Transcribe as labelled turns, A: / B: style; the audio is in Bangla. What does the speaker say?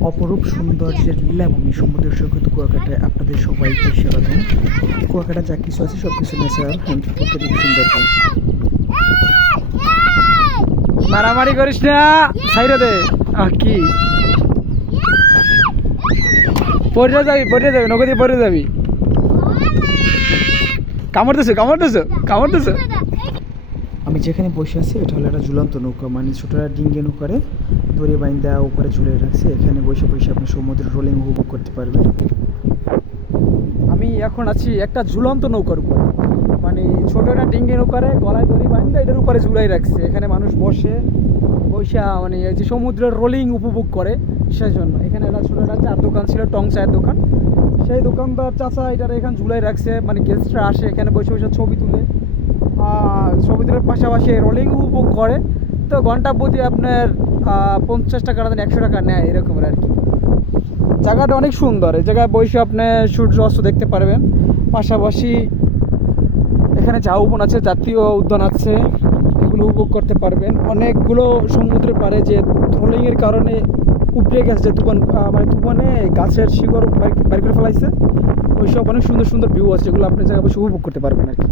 A: অপরূপ সৌন্দর্যের লীলাভূমি সমুদ্র সৈকত কুয়াকাটায় আপনাদের সবাইকে স্বাগতম কুয়াকাটা যা কিছু আছে সব কিছু ন্যাচারাল অ্যান্ড প্রকৃতিক সৌন্দর্য মারামারি করিস না সাইরে দে। কি? পড়ে যাবি পড়ে যাবি নগদে পড়ে যাবি। কামড়তেছো কামড়তেছো কামড়তেছো আমি যেখানে বসে আছি এটা হলো একটা ঝুলন্ত নৌকা মানে ছোটরা ডিঙ্গে নৌকারে দড়ি বাইন্দা উপরে ঝুলে রাখছে। এখানে বসে বসে আপনি সমুদ্রের রোলিং উপভোগ করতে পারবেন। আমি এখন আছি একটা ঝুলন্ত নৌকার উপর। মানে ছোট একটা ডিঙ্গে নৌকারে গলায় দড়ি বাইন্দা এটার উপরে ঝুলাই রাখছে। এখানে মানুষ বসে বসে মানে যে সমুদ্রের রোলিং উপভোগ করে সেই জন্য এখানে একটা ছোট একটা চার দোকান ছিল, টং চায়ের দোকান। সেই দোকানদার চাচা এটার এখানে ঝুলাই রাখছে। মানে গেস্টরা আসে, এখানে বসে বসে ছবি তুলে। আর ছবি তোলার পাশাপাশি রোলিং উপভোগ করে। তো ঘণ্টা প্রতি আপনার পঞ্চাশ টাকা না একশো টাকা নেয় এরকমের আর কি। জায়গাটা অনেক সুন্দর। এই জায়গায় বসে আপনি সূর্য অস্ত দেখতে পারবেন। পাশাপাশি এখানে ঝাউবন আছে, জাতীয় উদ্যান আছে, এগুলো উপভোগ করতে পারবেন। অনেকগুলো সমুদ্রের পাড়ে যে ট্রলিংয়ের কারণে উপড়ে গেছে যে তুফান মানে তুফানে গাছের শিকড় বাইর করে ফেলাইছে, ওইসব অনেক সুন্দর সুন্দর ভিউ আছে যেগুলো আপনি জায়গায় বসে উপভোগ করতে পারবেন আর কি।